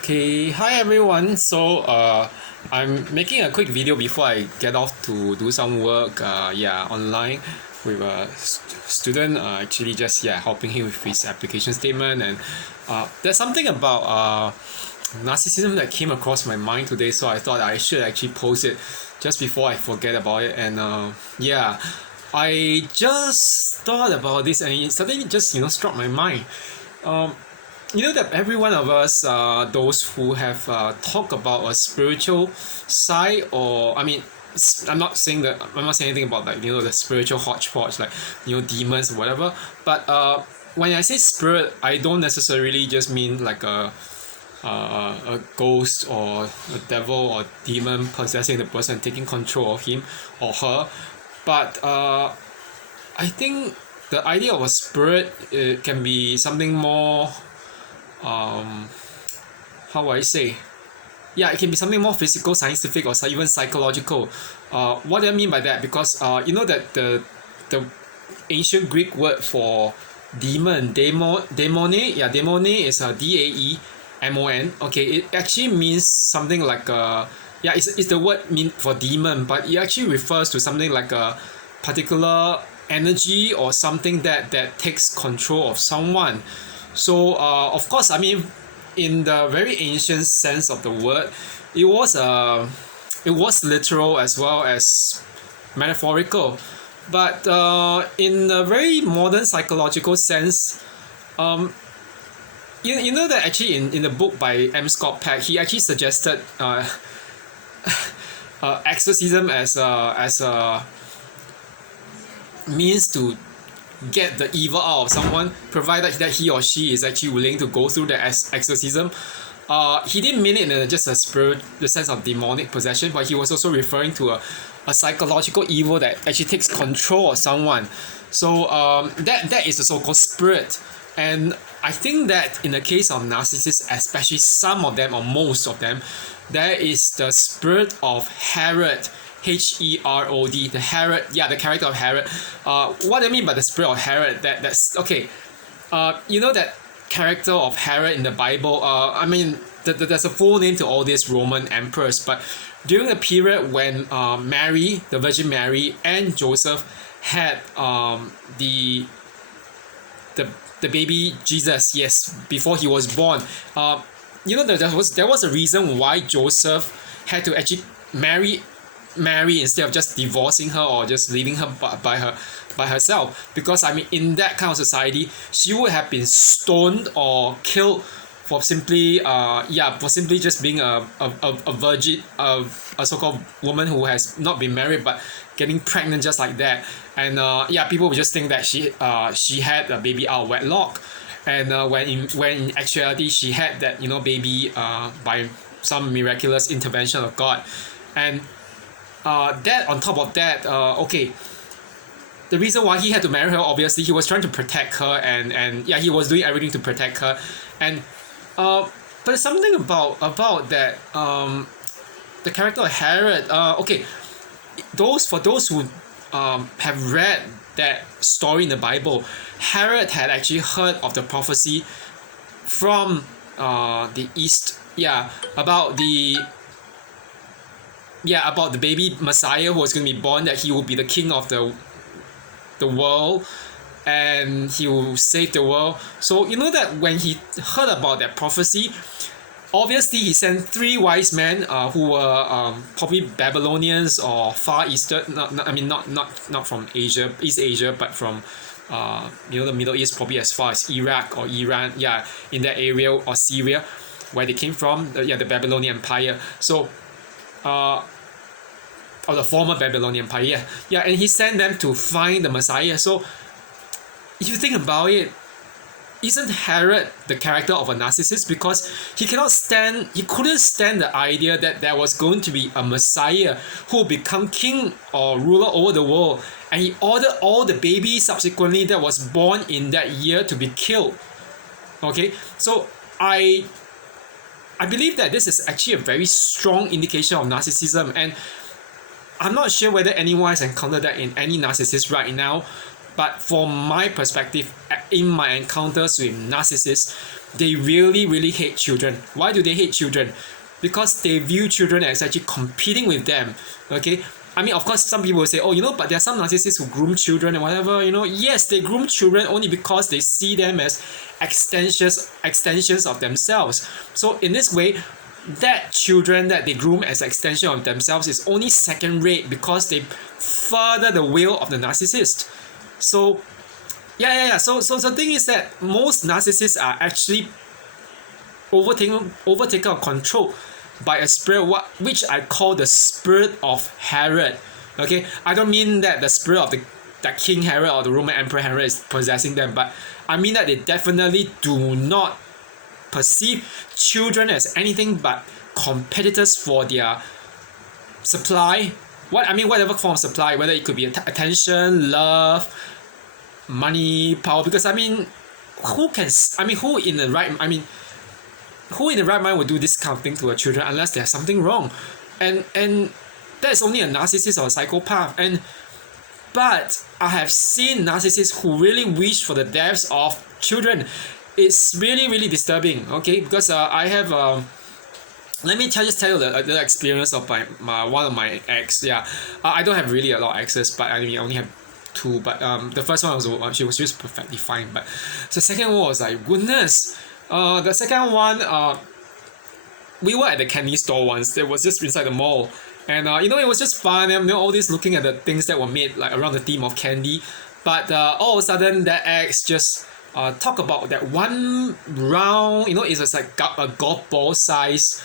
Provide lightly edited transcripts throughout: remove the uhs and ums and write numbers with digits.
Okay, hi everyone. I'm making a quick video before I get off to do some work. Online with a student. Actually, just helping him with his application statement, and there's something about narcissism that came across my mind today. So I thought I should actually post it just before I forget about it. And I just thought about this, and it suddenly just struck my mind. That every one of us, those who have talked about a spiritual side, or I'm not saying anything about the spiritual hodgepodge, like demons or whatever. But when I say spirit, I don't necessarily just mean like a ghost or a devil or demon possessing the person, taking control of him or her. But I think the idea of a spirit, it can be something more, how would I say? Yeah, it can be something more physical, scientific, or even psychological. What do I mean by that? Because that the ancient Greek word for demone, demone is a Daemon. Okay, it actually means something like it's the word mean for demon, but it actually refers to something like a particular energy or something that takes control of someone. So of course, in the very ancient sense of the word, it was literal as well as metaphorical. But in a very modern psychological sense, you know that actually in the book by M. Scott Peck, he actually suggested exorcism as a means to get the evil out of someone, provided that he or she is actually willing to go through the exorcism. He didn't mean it in just a spirit, the sense of demonic possession, but he was also referring to a psychological evil that actually takes control of someone. So that is the so-called spirit. And I think that in the case of narcissists, especially some of them or most of them, there is the spirit of Herod. Herod, the Herod, the character of Herod. What I mean by the spirit of Herod, that's okay. That character of Herod in the Bible. There's a full name to all these Roman emperors, but during the period when Mary, the Virgin Mary, and Joseph had the baby Jesus, yes, before he was born. There was a reason why Joseph had to actually marry Mary instead of just divorcing her or just leaving her by herself, because in that kind of society she would have been stoned or killed for simply just being a virgin, a so-called woman who has not been married but getting pregnant just like that. And people would just think that she had a baby out of wedlock, and when in actuality she had that baby by some miraculous intervention of God. And that on top of that, the reason why he had to marry her, obviously he was trying to protect her, and he was doing everything to protect her. And but something about that, the character of Herod, for those who have read that story in the Bible, Herod had actually heard of the prophecy from the east, about the baby Messiah who was going to be born, that he will be the king of the world, and he will save the world. So that when he heard about that prophecy, obviously he sent 3 wise men who were probably Babylonians or Far Eastern, not from Asia, East Asia, but from the Middle East, probably as far as Iraq or Iran, in that area, or Syria, where they came from, the Babylonian Empire. So or the former Babylonian Empire, and he sent them to find the Messiah. So if you think about it, isn't Herod the character of a narcissist? Because he couldn't stand the idea that there was going to be a Messiah who would become king or ruler over the world, and he ordered all the babies subsequently that was born in that year to be killed. Okay, so I believe that this is actually a very strong indication of narcissism, and I'm not sure whether anyone has encountered that in any narcissist right now. But from my perspective, in my encounters with narcissists, they really, really hate children. Why do they hate children? Because they view children as actually competing with them. Okay, I mean, of course, some people will say, oh, but there are some narcissists who groom children and whatever. Yes, they groom children only because they see them as extensions of themselves. So in this way, that children that they groom as extension of themselves is only second rate because they further the will of the narcissist. So yeah. So the thing is that most narcissists are actually overtaken or controlled by a spirit which I call the spirit of Herod. Okay, I don't mean that the spirit of the King Herod or the Roman Emperor Herod is possessing them, but I mean that they definitely do not perceive children as anything but competitors for their supply. Whatever form of supply, whether it could be attention, love, money, power. Because who in the right mind would do this kind of thing to a children unless there's something wrong, and that's only a narcissist or a psychopath. But I have seen narcissists who really wish for the deaths of children. It's really, really disturbing. Okay, because I have let me just tell you the experience of my one of my ex. Yeah, I don't have really a lot of exes, but I only have two. But the first one was she was just perfectly fine. But the second one was like, goodness. The second one, we were at the candy store once. It was just inside the mall, and it was just fun. And all this looking at the things that were made like around the theme of candy. But all of a sudden, that ex just talk about that one round. It's just like a golf ball size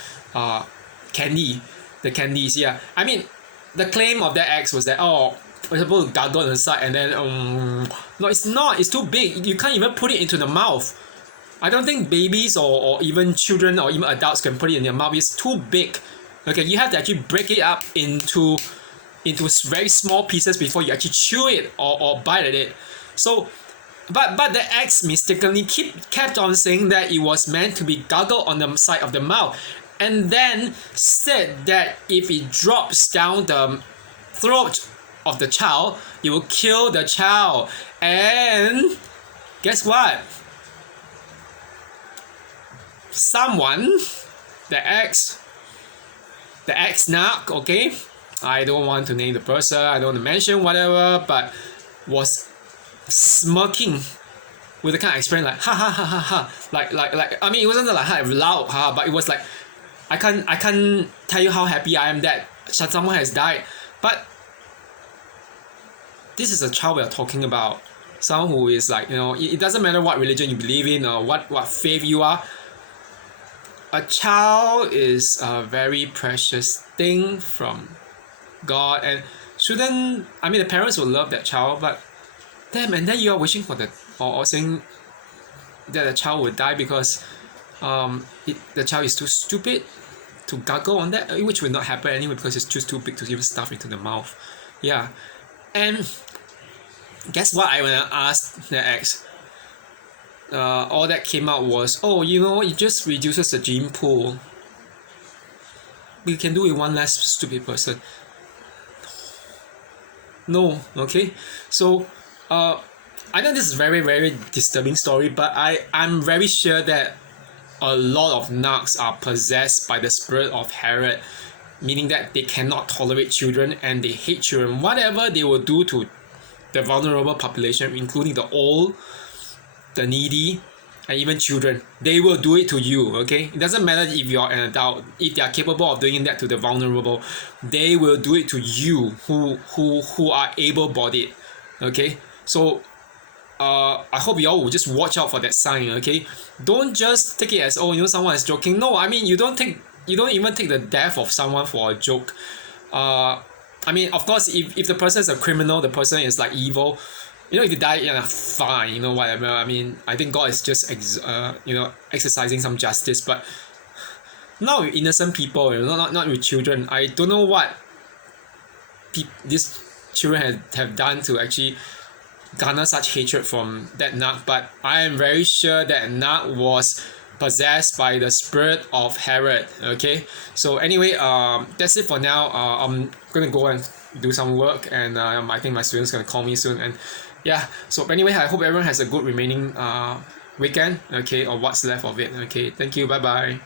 candy. The candies, yeah. The claim of that ex was that we're supposed to gargle on the side, and then no, it's not. It's too big. You can't even put it into the mouth. I don't think babies or even children or even adults can put it in their mouth. It's too big. Okay, you have to actually break it up into very small pieces before you actually chew it or bite at it. So, but the ex mistakenly kept on saying that it was meant to be gargled on the side of the mouth, and then said that if it drops down the throat of the child, it will kill the child. And guess what? Someone, the ex narc, okay, I don't want to name the person, I don't want to mention whatever, but was smirking with a kind of expression like ha ha ha ha ha, like it wasn't like loud ha, but it was like I can't tell you how happy I am that someone has died. But this is a child we are talking about, someone who is like, it doesn't matter what religion you believe in or what faith you are. A child is a very precious thing from God, and the parents will love that child, but damn, and then you are wishing for or saying that the child will die because the child is too stupid to gargle on that, which will not happen anyway because it's just too big to even stuff into the mouth. Yeah, and guess what? When I asked the ex, all that came out was, it just reduces the gene pool. We can do it with one less stupid person. No, okay? So, I know this is very, very disturbing story, but I'm very sure that a lot of narcs are possessed by the spirit of Herod, meaning that they cannot tolerate children and they hate children. Whatever they will do to the vulnerable population, including the old, the needy, and even children, they will do it to you. Okay, it doesn't matter if you're an adult. If they are capable of doing that to the vulnerable, they will do it to you who are able-bodied. Okay, so I hope you all will just watch out for that sign. Okay, don't just take it as someone is joking. No, you don't even take the death of someone for a joke. Of course, if the person is a criminal, the person is like evil, if you die, fine, whatever. I think God is just exercising some justice, but not with innocent people, not with children. I don't know what these children have done to actually garner such hatred from that narc, but I am very sure that narc was possessed by the spirit of Herod. Okay, so anyway, that's it for now. I'm gonna go and do some work, and I think my students gonna call me soon. And yeah, so anyway, I hope everyone has a good remaining weekend, okay, or what's left of it. Okay, thank you. Bye bye.